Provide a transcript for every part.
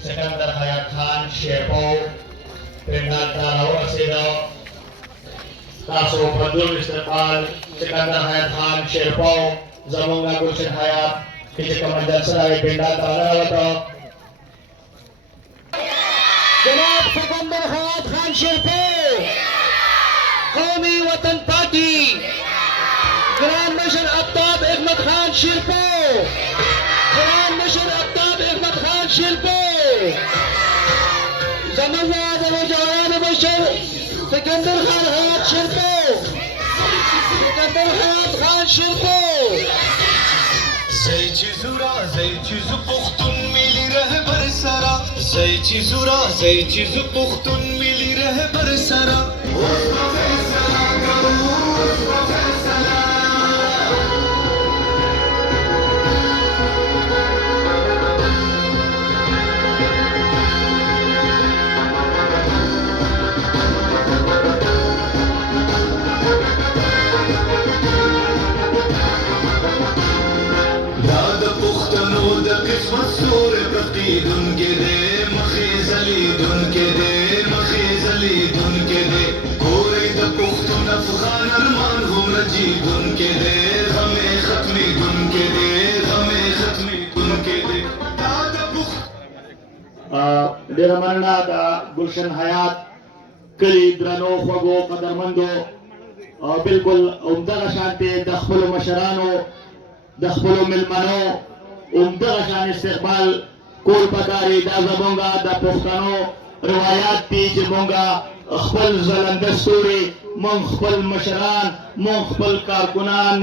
Sekandar Hayat Khan Shepo Pendata Rawasido Taso Padul Istiqbal Sekandar Hayat Khan Shepo Zamunga Gulshan Hayat Kisi Kementerian Serai Pendata Rawato जनाब सिकंदर हयात खान शेरपो कौमी वतन party grand mission Aftab अहमद खान शेरपो grand mission Aftab अहमद खान शेरपो जमवाद जवान बशर सिकंदर खान हयात शेरपो सिकंदर हयात खान शेरपो Zeyci zura, zeyci zupuhtun mili rehber sara. Zeyci zura, zeyci zupuhtun mili rehber sara. مصور بقيدن كده مخيزلي دن كده مخيزلي دن كده كوري ده بختن افغان ارمان هم رجيدن كده غمي ختمي دن كده غمي ختمي دن كده ده بخت Diramana da Gulshan Hayat Kali Drano Khwago Qadarmando Bilkul Umdaga Shante Dakhulu Masharano Dakhulu Milmano Umdaga Shan Istiqbal Kul Pakari da Zabonga da Puftano Riwayat Ti Jibonga Khpal Zalandasturi من خپل مشران من خپل کارکنان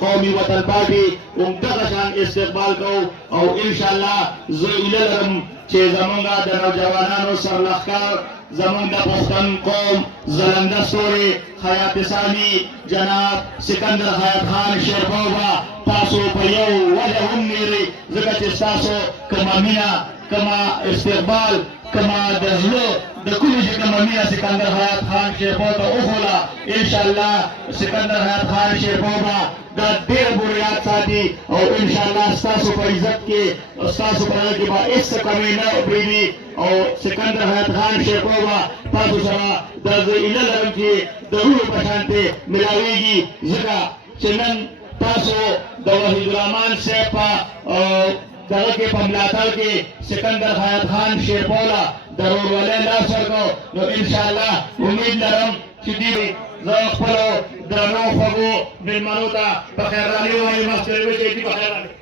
قومي وطن پارټي دغه شان استقبال کو او ان شاء الله زه لرم چې زمونږه د نوجوانانو سرلښکار زمونږ د پښتون قوم زلنده ستوري حیات ثاني جناب سکندر حیات خان شیرپوبا تاسو په یو وجه ونیری ځکه چې تاسو کما مینا کما استقبال کما د زړه د کومې چې کومه مینه سکندر حیات خان شیرپو ته وښوله انشاءالله سکندر حیات خان شیرپو به دا ډېر بنیاد ساتي او انشاءالله ستاسو په عزت کې ستاسو په هغه کې به هېڅ کمي نه پرېږدي او سکندر حیات خان شیرپو به تاسو سره دا زه هیله لرم چې د روحو په شانتې ملاویږي ځکه چې نن تاسو د وحیدالرحمن صاحب په دغه کې په ملاتړ کې سکندر حیات خان شیرپولا ضرور ولې لاس ورکړو نو انشاءالله امید لرم چې دې زه خپلو درنو خوږو مېلمنو ته په خیر راغلي وایم.